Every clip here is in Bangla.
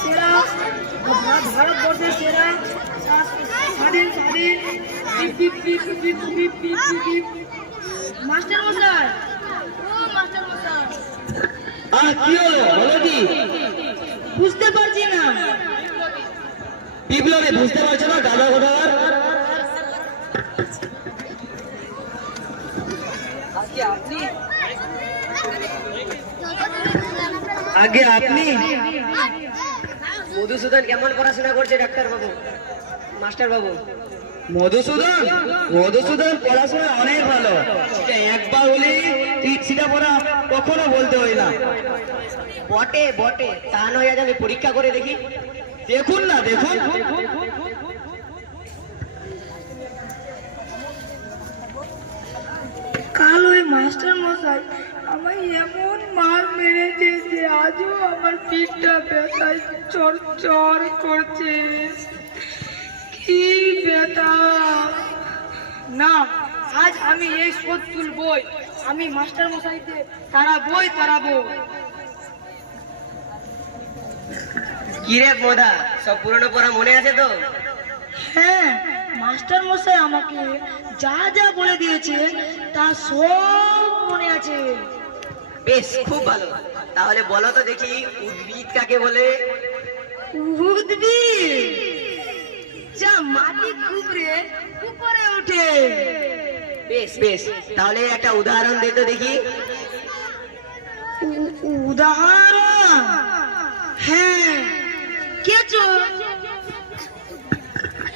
সেরা ভারতবর্ষের সেরা স্বাধীন স্বাধীন মাস্টার মশাই মাস্টার মশাই কি হলো বলো কি বুঝতে পারছি না বিপ্লবে বুঝতে পারছ না গাঁদা ঘোটালার আপনি আগে আপনি? মধুসূদন কেমন পড়াশোনা করছে ডাক্তার বাবু মাস্টার বাবু মধুসূদন? মধুসূদন পড়াশোনা অনেক ভালো। একবার হলে সিটা পড়া কখনো বলতে হয় না। বটে বটে। তা নয় আজ আমি পরীক্ষা করে দেখি। দেখুন না দেখুন। কাল ওই মাস্টার মশাই আমায় এমন মার মেরেছে যে আজও আমার পিঠটা ব্যথায় চর চর করছে। কি ব্যথা। না আজ আমি এই শোধ তুলবই আমি মাস্টার মশাইকে তাড়াবই তাড়াবো কি রে মোদা সব পুরনো পড়া মনে আছে তো? হ্যাঁ মাস্টার মশাই আমাকে যা যা বলে দিয়েছে তা সব মনে আছে। বেশ খুব ভালো। তাহলে বলো তো দেখি উদ্ভিদ কাকে বলে? উদ্ভিদ! যা মাটি খুবরে উপরে ওঠে। বেশ বেশ। তাহলে একটা উদাহরণ দে তো দেখি। উদাহরণ? হ্যাঁ কেঁচো।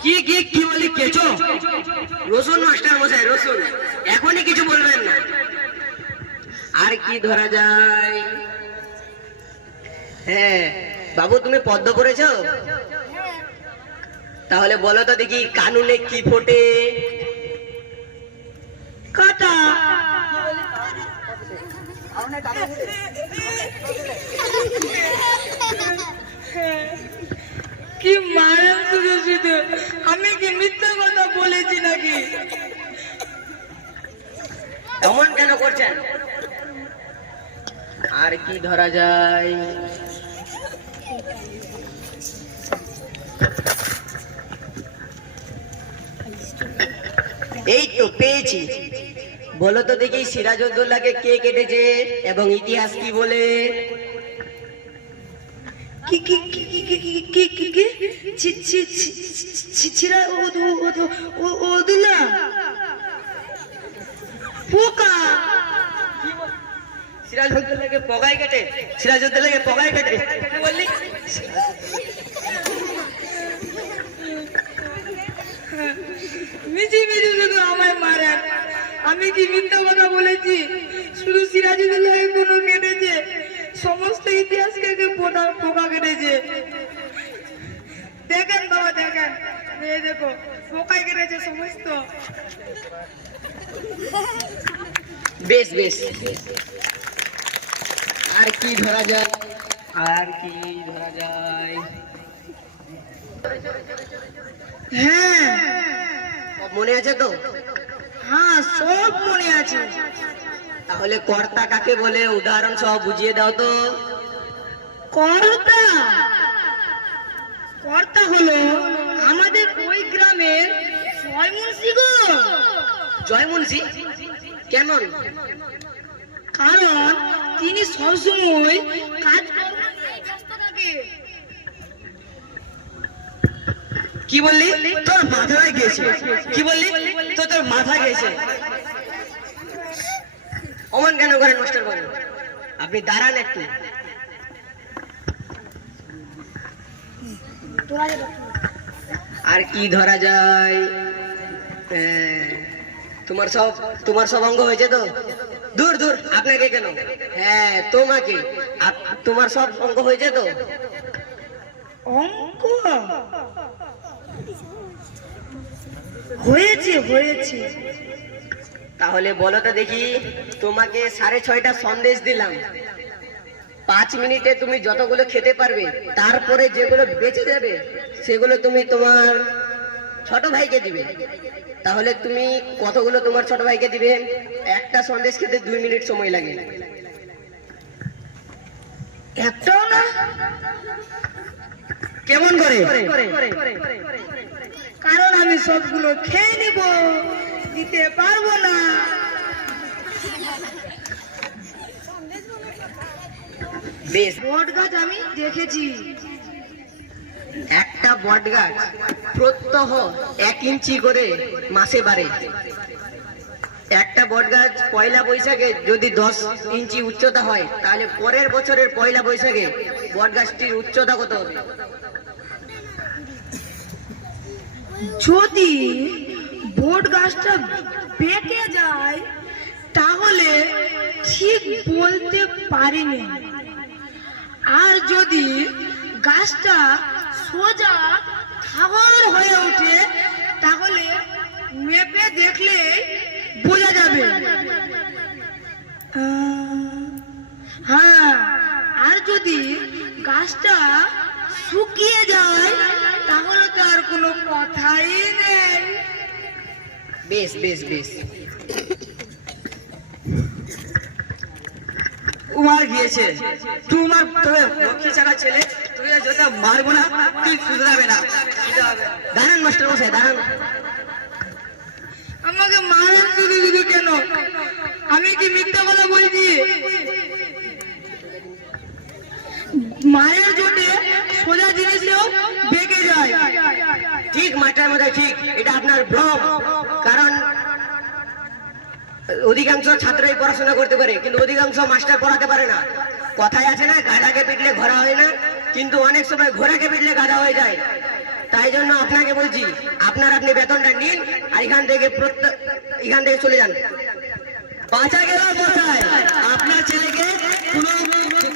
কি কি কি বলি? কেচো? রসুন মাস্টার মশাই রসুন। এখনই কিছু বলবেন না। আর কি ধরা যায়? হ্যাঁ বাবু তুমি পদ্ম পড়েছো? তাহলে বলো তো দেখি কানুনে কি ফোটে? কাটা। কি মারেন আমি কি মিথ্যা কথা বলেছি নাকি? এমন কেন করছেন? আর কি ধরা যায় এই তো পেয়েছি বলো তো দেখি সিরাজউদ্দৌলাকে কে কেটেছে এবং ইতিহাস কি বলে পোকা সিরাজউদ্দৌলাকে পগাই কেটে সিরাজউদ্দৌলাকে পগাই কেটে। বললি? মিছি মিছি শুধু আমায় মারেন আমি কি মিথ্যা কথা বলেছি? শুধু সিরাজুদ্দৌলাকে কোনো কেটেছে সমস্ত ইতিহাসকে পোকা পোকা কেটেছে। দেখেন বাবা দেখেন। এই দেখো পোকাই কেটেছে সমস্ত। বেশ বেশ। আর কি ধরা যায়? আর কি ধরা যায়? হ্যাঁ। মনে আছে তো? হ্যাঁ সব মনে আছে। তাহলে কর্তা কাকে বলে? উদাহরণ সহ বুঝিয়ে দাও তো। কর্তা? কর্তা হলো আমাদের ওই গ্রামের ছয়মুন্সি গো। কেমন? কারণ তিনি সবসময় কাজ কি বললি? তোর মাথায় গেছে। কি বললি? তো তোর মাথা গেছে। অমন কেন করেন মাস্টার বাবু আপনি দাঁড়ান একটু। আর কি ধরা যায়? তোমার সব তোমার সব অঙ্গ হয়েছে তো? দূর দূর। আপনাকে কেন? হ্যাঁ তোমাকে। আপ- তোমার সব অঙ্গ হয়েছে তো অঙ্ক? হয়েছে হয়েছে। তাহলে বলো তো দেখি, তোমাকে সাড়ে ছয়টা সন্দেশ দিলাম। পাঁচ মিনিটে তুমি যতগুলো খেতে পারবে, তারপরে যেগুলো বেঁচে যাবে, সেগুলো তুমি তোমার ছোট ভাইকে দিবে। তাহলে তুমি কতগুলো তোমার ছোট ভাইকে দিবে? একটা সন্দেশ খেতে দুই মিনিট সময় লাগে। কেমন করে? কারণ আমি সবগুলো খেয়ে নিব, দিতে পারব না। বেশ বট গাছ আমি দেখেছি। একটা বট গাছ প্রত্যহ এক ইঞ্চি করে মাসে বাড়ে। একটা বট গাছ পয়লা বৈশাখে যদি দশ ইঞ্চি উচ্চতা হয়, তাহলে পরের বছরের পয়লা বৈশাখে বট গাছটির উচ্চতা কত হবে? যদি বট গাছটা বেঁকে যায়, তাহলে ঠিক বলতে পারিনি। আর যদি গাছটা সোজা খাবার হয়ে ওঠে, তাহলে মেপে দেখলে বোঝা যাবে। হ্যাঁ আর যদি গাছটা শুকিয়ে যায়, তাহলে তো আর কোনো কথাই নেই। বেশ বেশ বেশ। উমার গিয়েছে। তোমার তবে লক্ষ্মী ছাড়া ছেলে তুই যদি মারবো না, তুই শুধরাবে না। দাঁড়ান মাস্টার মশাই দাঁড়ান আমাকে মারেন শুধু শুধু কেন? আমি কি মিথ্যা কথা বলছি? মায়ের জন্যে সোজা জিনিসেও বেঁকে যায়। ঠিক, মাস্টার মশাই, ঠিক। এটা আপনার ভ্রম। কারণ অধিকাংশ ছাত্রই পড়াশোনা করতে পারে, কিন্তু অধিকাংশ মাস্টার পড়াতে পারে না। কথায় আছে না, গাধাকে পিটলে ঘোরা হয় না, কিন্তু অনেক সময় ঘোড়াকে পিটলে গাধা হয়ে যায়। তাই জন্য আপনাকে বলছি, আপনার আপনি বেতনটা নিন আর এখান থেকে এখান থেকে চলে যান। বাঁচা গেল কোথায় আপনার ছেলেকে কোনো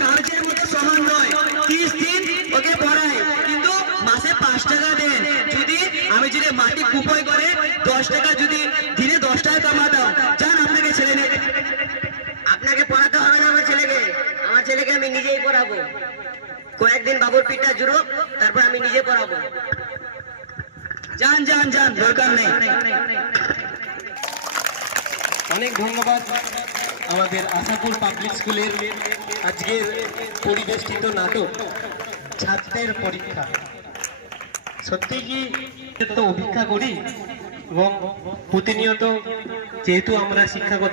কার্যের মতো সমান নয়, তিরিশ দিন ওকে পড়ায়। কিন্তু মাসে পাঁচ টাকা দেন। যদি আমি যদি মাটি কুপয় করে দশ টাকা যদি দিনে দশ টাকা কামাতাম, যান আপনাকে ছেলে নেই আপনাকে পড়াতে হবে না আমার ছেলেকে। আমার ছেলেকে আমি নিজেই পড়াবো। কয়েকদিন বাবুর পিঠটা জুড়ো, তারপর আমি নিজে পড়াবো। যান যান যান দরকার নেই অনেক ধন্যবাদ আমাদের আশাপুর পাবলিক স্কুলের আজকের পরিবেষ্টিত নাটক, ছাত্রের পরীক্ষা। সত্যি কি তো অভিজ্ঞা করি? এবং প্রতিনিয়ত যেহেতু আমরা শিক্ষাগত